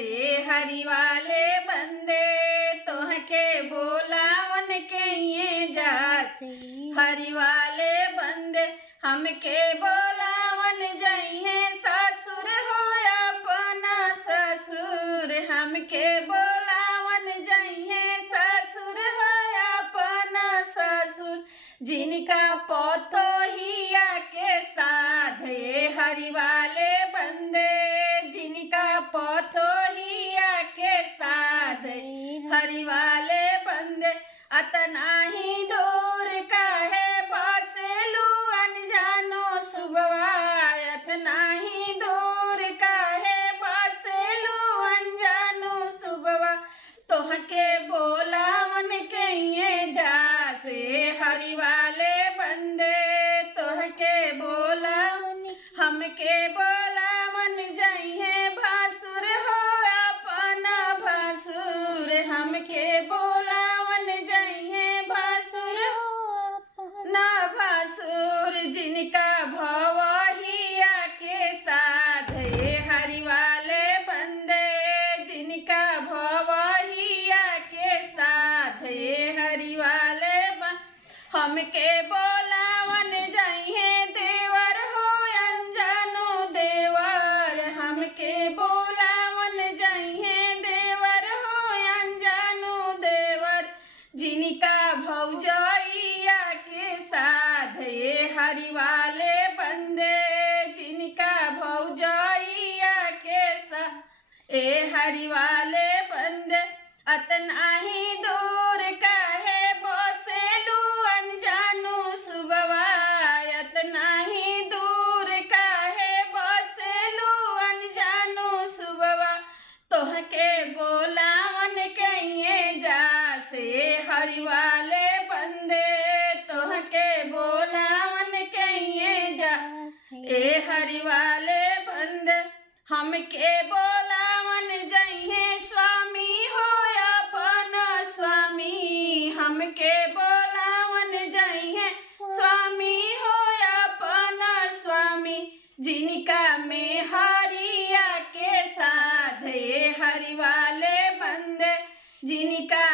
से हरि वाले बंदे तोहके बोलावन के ये जासे हरि वाले बंदे हमके बोलावन जइहे ससुर हो अपना ससुर हमके बोलावन जइहे ससुर हो अपना ससुर जिनका पोतोहिया के साथ ये हरि वाले बंदे जिनका पोतोहिया के साथ हरि वाले बंदे अतना ही दूर का है बसेलू अनजानो सुबवा अतना ही दूर का है बसेलू अनजानो सुबवा तोहके बोलावन के ये जासे हरि वाले बंदे तोहके बोलावन हमके बोलावन जइहे भासुर हो अपना भासुर हमके बोलावन जइहे भासुर ना भासुर जिनका भवहिया के साथ ये हरि वाले बंदे जिनका भवहिया के साथ ये हरि वाले हमके बोलावन जइहे देवर हो अनजानो देवर हमके बोलावन जइहे देवर हो अनजानो देवर जिनका भौजैया के साथ ये हरि वाले बंदे जिनका भौजैया के साथ ए हरि वाले बंदे अतना ही दूर का है बसेलू अनजानो सुबवा अतना ही दूर का है बसेलू अनजानो सुबवा तोहके बोलावन के ये जासे हरि वाले बंदे तोहके बोलावन के ये जा ए हरि वाले बंदे हमके बोलावन जइहे स्वामी हो अपना स्वामी हमके बोलावन जइहे स्वामी हो अपना स्वामी जिनका में हरिया के साथ ये हरि वाले बंदे जिनका